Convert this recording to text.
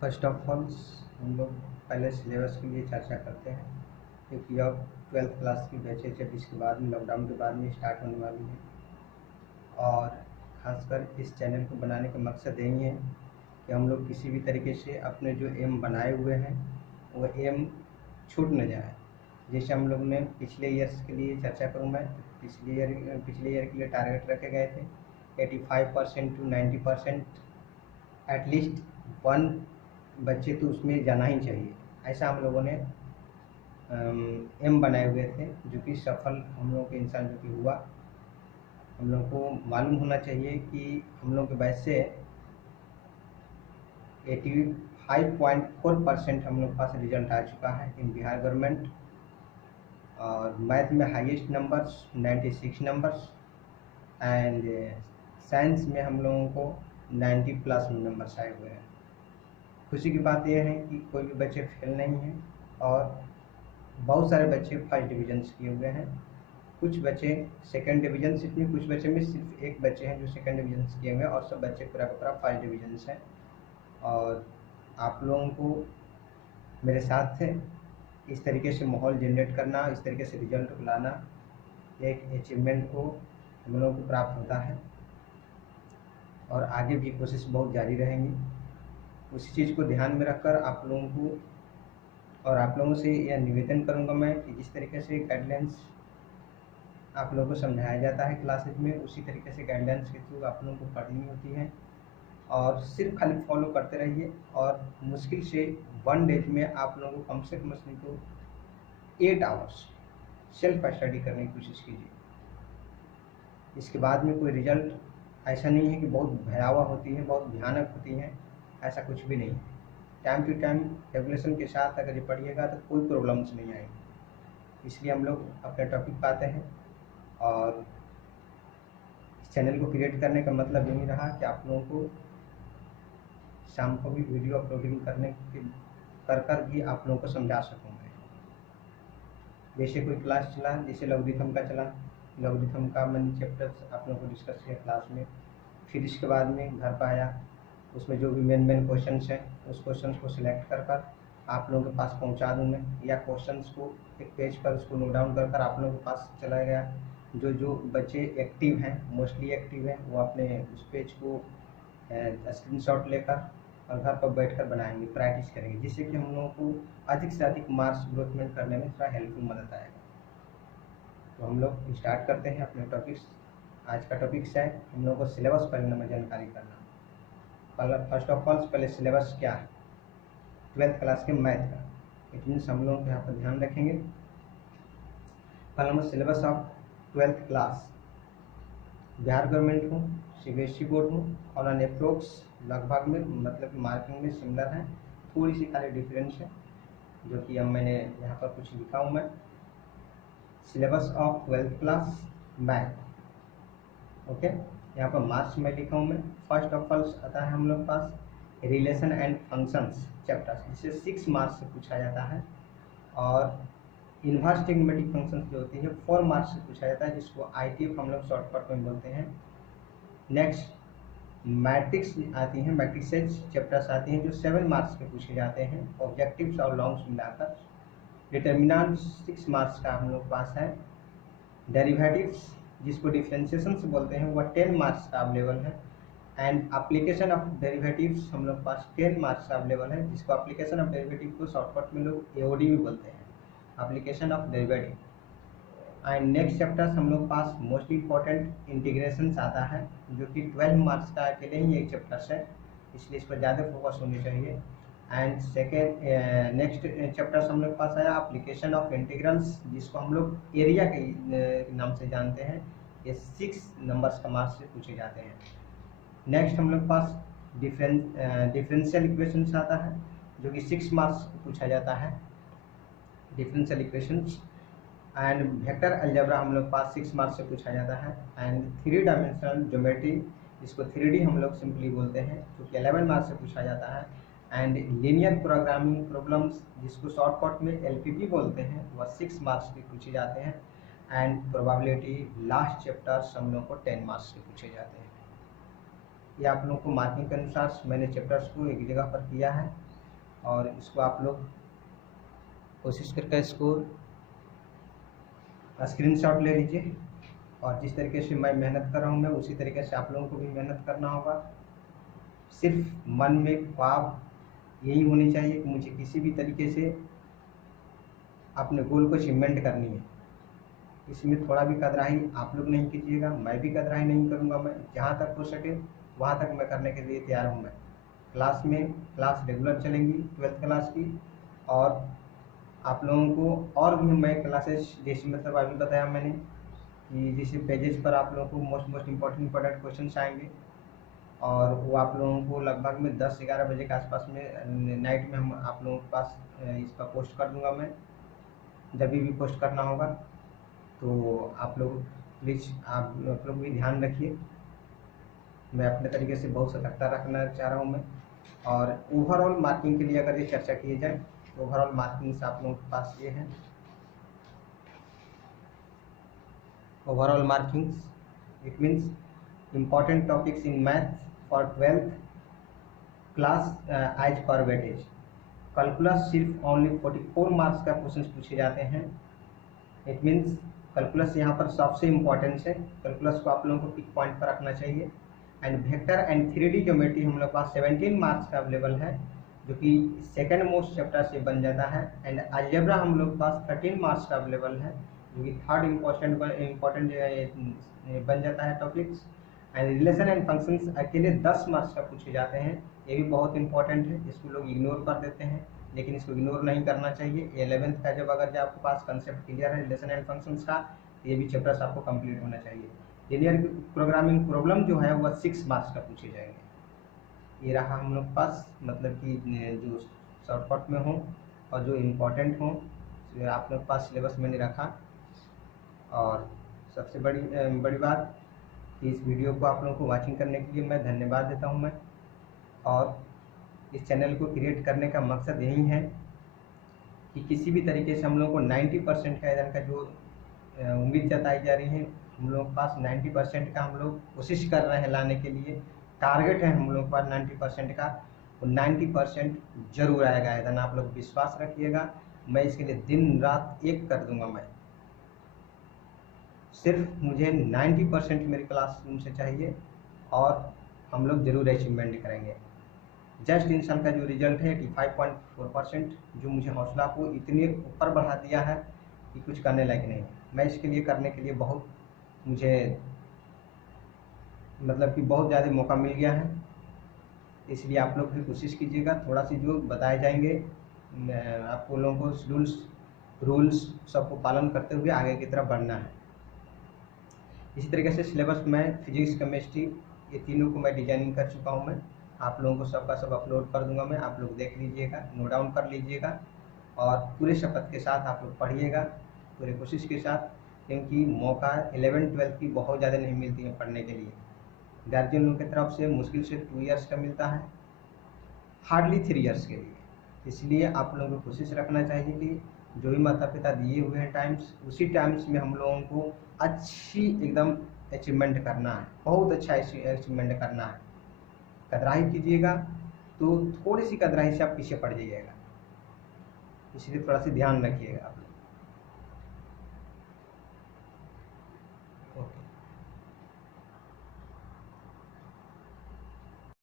First of all हम लोग पहले सिलेबस के लिए चर्चा करते हैं, क्योंकि अब 12th क्लास की बैचेज जब इसके बाद में लॉकडाउन के बाद में स्टार्ट होने वाली है। और ख़ासकर इस चैनल को बनाने का मकसद यही है कि हम लोग किसी भी तरीके से अपने जो एम बनाए हुए हैं वो एम छूट न जाए। जैसे हम लोग ने पिछले ईयर्स के लिए चर्चा करूँ मैं, तो पिछले ईयर के लिए टारगेट रखे गए थे 85% टू 90%, एटलीस्ट 1 बच्चे तो उसमें जाना ही चाहिए। ऐसा हम लोगों ने एम बनाए हुए थे, जो कि सफल हम लोगों के इंसान जो कि हुआ। हम लोग को मालूम होना चाहिए कि हम लोग के बैच से 85.4% हम लोग के पास रिजल्ट आ चुका है इन बिहार गवर्नमेंट। और मैथ में highest numbers 96 numbers, and science में हम लोगों को 90 प्लस नंबर्स आए हुए हैं। खुशी की बात यह है कि कोई भी बच्चे फेल नहीं हैं और बहुत सारे बच्चे फर्स्ट डिवीजन्स किए हुए हैं। कुछ बच्चे सेकंड डिवीजन में, कुछ बच्चे में सिर्फ एक बच्चे हैं जो सेकंड डिवीजन किए हुए हैं, और सब बच्चे पूरा का पूरा फर्स्ट डिवीजन्स हैं। और आप लोगों को मेरे साथ है इस तरीके से माहौल जनरेट करना, इस तरीके से रिजल्ट को लाना, एक अचीवमेंट को हम लोगों को प्राप्त होता है। और आगे भी कोशिश बहुत जारी रहेंगी। उसी चीज़ को ध्यान में रखकर आप लोगों को और आप लोगों से यह निवेदन करूंगा मैं कि जिस तरीके से गाइडलाइंस आप लोगों को समझाया जाता है क्लासेज में, उसी तरीके से गाइडलाइंस के थ्रू आप लोगों को पढ़नी होती है। और सिर्फ खाली फॉलो करते रहिए, और मुश्किल से 1 डेज में आप लोगों को कम से कम 8 आवर्स सेल्फ स्टडी करने की कोशिश कीजिए। इसके बाद में कोई रिजल्ट ऐसा नहीं है कि बहुत भयावह होती है, बहुत भयानक होती है, ऐसा कुछ भी नहीं है। टाइम टू टाइम रेगुलेशन के साथ अगर ये पढ़िएगा तो कोई प्रॉब्लम्स नहीं आएगी। इसलिए हम लोग अपने टॉपिक पाते हैं, और इस चैनल को क्रिएट करने का मतलब यही रहा कि आप लोगों को शाम को भी वीडियो अपलोडिंग कर भी आप लोगों को समझा सकूँ मैं। जैसे कोई क्लास चला, जैसे लॉगरिथम का चला, लॉगरिथम का मैंने चैप्टर आप लोगों को डिस्कस किया क्लास में। फिर इसके बाद में घर पर आया, उसमें जो भी मेन क्वेश्चंस हैं उस क्वेश्चंस को सिलेक्ट कर आप लोगों के पास पहुंचा दूं मैं, या क्वेश्चंस को एक पेज पर उसको नोट डाउन कर आप लोगों के पास चला गया। जो बच्चे एक्टिव हैं, मोस्टली एक्टिव हैं, वो अपने उस पेज को स्क्रीनशॉट लेकर और घर पर बैठकर बनाएंगे, प्रैक्टिस करेंगे, जिससे कि हम लोगों को अधिक से अधिक मार्क्स ग्रोथमेंट करने में थोड़ा हेल्पफुल मदद आएगा। तो हम लोग स्टार्ट करते हैं अपने टॉपिक्स। आज का टॉपिक्स है हम लोगों को सिलेबस पढ़ने में जानकारी करना। फर्स्ट ऑफ ऑल पहले सिलेबस क्या है 12th क्लास के मैथ का, इट मीन्स हम लोग यहाँ पर ध्यान रखेंगे। पहला number syllabus of 12th class, Bihar government हूँ, सीबीएसई बोर्ड हूँ, और ऑन अप्रोक्स लगभग में मतलब मार्किंग में सिमिलर है, थोड़ी सी खाली डिफरेंस है, जो कि अब मैंने यहाँ पर कुछ लिखा हूँ मैं। Syllabus of 12th class math, okay. यहाँ पर मार्क्स में लिखा हूँ मैं। फर्स्ट ऑफ ऑल आता है हम लोग पास रिलेशन एंड फंक्शंस चैप्टर, जिसे 6 मार्क्स से पूछा जाता है। और इन्वर्स ट्रिग्नोमेट्रिक फंक्शंस जो होती है 4 मार्क्स से पूछा जाता है, जिसको ITF हम लोग शॉर्टकट में बोलते हैं। नेक्स्ट मैट्रिक्स आती हैं, मैट्रिसेज चैप्टर्स आती हैं जो 7 मार्क्स के पूछे जाते हैं, ऑब्जेक्टिव्स और लॉन्ग्स मिलाकर। डिटर्मिनेंट 6 मार्क्स का हम लोग पास है। डेरिवेटिव्स जिसको डिफरेंशिएशन से बोलते हैं वह 10 मार्क्स का अवेलेबल है। एंड एप्लीकेशन ऑफ डेरिवेटिव्स हम लोग पास 10 मार्क्स का अवेलेबल है, जिसको एप्लीकेशन ऑफ डेरिवेटिव को शॉर्टकट में लोग AOD भी बोलते हैं, application of derivative. And next chapters हम लोग पास मोस्ट इंपॉर्टेंट इंटीग्रेशंस आता है, जो कि 12 मार्क्स का अकेले ही एक चैप्टर्स है, इसलिए इस पर ज़्यादा फोकस होनी चाहिए। एंड सेकेंड नेक्स्ट चैप्टर्स हम लोग पास आया एप्लीकेशन ऑफ इंटीग्रल्स, जिसको हम लोग एरिया के नाम से जानते हैं। ये 6 नंबर्स का मार्क्स से पूछे जाते हैं। नेक्स्ट हम लोग पास डिफरेंशियल इक्वेशंस आता है, जो कि 6 मार्क्स पूछा जाता है, differential equations. And vector algebra हम लोग पास 6 मार्क्स से पूछा जाता है। एंड 3 डायमेंशनल ज्योमेट्री, जिसको 3D हम लोग सिंपली बोलते हैं, जो कि 11 मार्क्स से पूछा जाता है। एंड लीनियर प्रोग्रामिंग प्रॉब्लम्स, जिसको शॉर्टकट में LPP बोलते हैं, वह 6 मार्क्स के पूछे जाते हैं। एंड प्रोबेबिलिटी लास्ट चैप्टर्स हम लोग को 10 मार्क्स के पूछे जाते हैं। ये आप लोगों को मार्किंग के अनुसार मैंने चैप्टर्स को एक जगह पर किया है, और इसको आप लोग कोशिश करके इसको स्क्रीनशॉट ले लीजिए। और जिस तरीके से मैं मेहनत कर रहा हूँ मैं उसी तरीके से आप लोगों को भी मेहनत करना होगा। सिर्फ मन में ख्वाब यही होनी चाहिए कि मुझे किसी भी तरीके से अपने गोल को अचीवमेंट करनी है। इसमें थोड़ा भी कतराई आप लोग नहीं कीजिएगा, मैं भी कतराई नहीं करूँगा। मैं जहाँ तक हो सके वहाँ तक मैं करने के लिए तैयार हूँ। मैं क्लास रेगुलर चलेंगी 12th क्लास की, और आप लोगों को और भी मैं क्लासेस जैसे मतलब अभी बताया मैंने कि जैसे पेजेस पर आप लोगों को मोस्ट इम्पोर्टेंट क्वेश्चन आएंगे, और वो आप लोगों को लगभग में 10-11 बजे के आसपास में नाइट में हम आप लोगों के पास इसका पोस्ट कर दूंगा। मैं जब भी पोस्ट करना होगा तो आप लोग प्लीज़ आप लोग भी ध्यान रखिए। मैं अपने तरीके से बहुत सतर्कता रखना चाह रहा हूँ मैं। और ओवरऑल मार्किंग के लिए अगर ये चर्चा की जाए तो ओवरऑल मार्किंग्स आप लोगों के पास ये है। Overall markings it means important topics in math for 12th class as per weightage. Calculus सिर्फ ओनली 44 मार्क्स का क्वेश्चन पूछे जाते हैं। इट मीन्स कैलकुलस यहाँ पर सबसे इम्पोर्टेंट है। कैलकुलस को आप लोगों को पिक पॉइंट पर रखना चाहिए। And vector and 3D geometry हम लोग पास 17 मार्क्स का अवेलेबल है, जो कि सेकंड मोस्ट चैप्टर से बन जाता है। एंड अलजेब्रा हम लोग पास 13 मार्क्स का अवेलेबल है, जो कि थर्ड इम्पोर्टेंट बन जाता है topics. And relation and functions अकेले 10 मार्क्स का पूछे जाते हैं। ये भी बहुत इंपॉर्टेंट है, इसको लोग इग्नोर कर देते हैं, लेकिन इसको इग्नोर नहीं करना चाहिए। 11th का जब अगर आपके पास कंसेप्ट क्लियर है रिलेशन एंड फंक्शंस का, ये भी चैप्टर्स आपको कंप्लीट होना चाहिए। लिनियर प्रोग्रामिंग प्रॉब्लम जो है वह 6 मार्क्स का पूछे जाएंगे। ये रहा हम लोग पास, मतलब कि जो शॉर्टकट में हो और जो इम्पोर्टेंट हो आप लोग पास सिलेबस मैंने रखा। और सबसे बड़ी बात कि इस वीडियो को आप लोगों को वाचिंग करने के लिए मैं धन्यवाद देता हूं मैं। और इस चैनल को क्रिएट करने का मकसद यही है कि किसी भी तरीके से हम लोगों को 90% का इधर का जो उम्मीद जताई जा रही है, हम लोग के पास 90% का हम लोग कोशिश कर रहे हैं लाने के लिए। टारगेट है हम लोग के पास 90% का, और 90% जरूर आएगा। इधर आप लोग विश्वास रखिएगा, मैं इसके लिए दिन रात एक कर दूंगा। मैं सिर्फ मुझे 90% मेरी क्लासरूम से चाहिए, और हम लोग जरूर अचीवमेंट करेंगे। जस्ट इन साल का जो रिजल्ट है 85.4%, जो मुझे हौसला को इतने ऊपर बढ़ा दिया है कि कुछ करने लायक नहीं। मैं इसके लिए करने के लिए बहुत मुझे मतलब कि बहुत ज़्यादा मौका मिल गया है। इसलिए आप लोग भी कोशिश कीजिएगा, थोड़ा सी जो बताए जाएंगे आपको लोगों को रूल्स सबको पालन करते हुए आगे की तरफ बढ़ना है। इसी तरीके से सिलेबस में फिजिक्स केमिस्ट्री ये तीनों को मैं डिजाइनिंग कर चुका हूँ। मैं आप लोगों को सबका सब अपलोड कर दूंगा। मैं आप लोग देख लीजिएगा, नोट डाउन कर लीजिएगा, और पूरे शपथ के साथ आप लोग पढ़िएगा, पूरे कोशिश के साथ, क्योंकि मौका 11th-12th की बहुत ज़्यादा नहीं मिलती है पढ़ने के लिए। गार्जियन की तरफ से मुश्किल से 2 ईयर्स का मिलता है, हार्डली 3 ईयर्स के लिए। इसलिए आप लोगों को कोशिश रखना चाहिए कि जो भी माता पिता दिए हुए हैं टाइम्स, उसी टाइम्स में हम लोगों को अच्छी एकदम अचीवमेंट करना है, बहुत अच्छा अचीवमेंट करना है। कतराई कीजिएगा तो थोड़ी सी कतराई से आप पीछे पड़ जाइएगा, इसलिए थोड़ा सा ध्यान रखिएगा आप।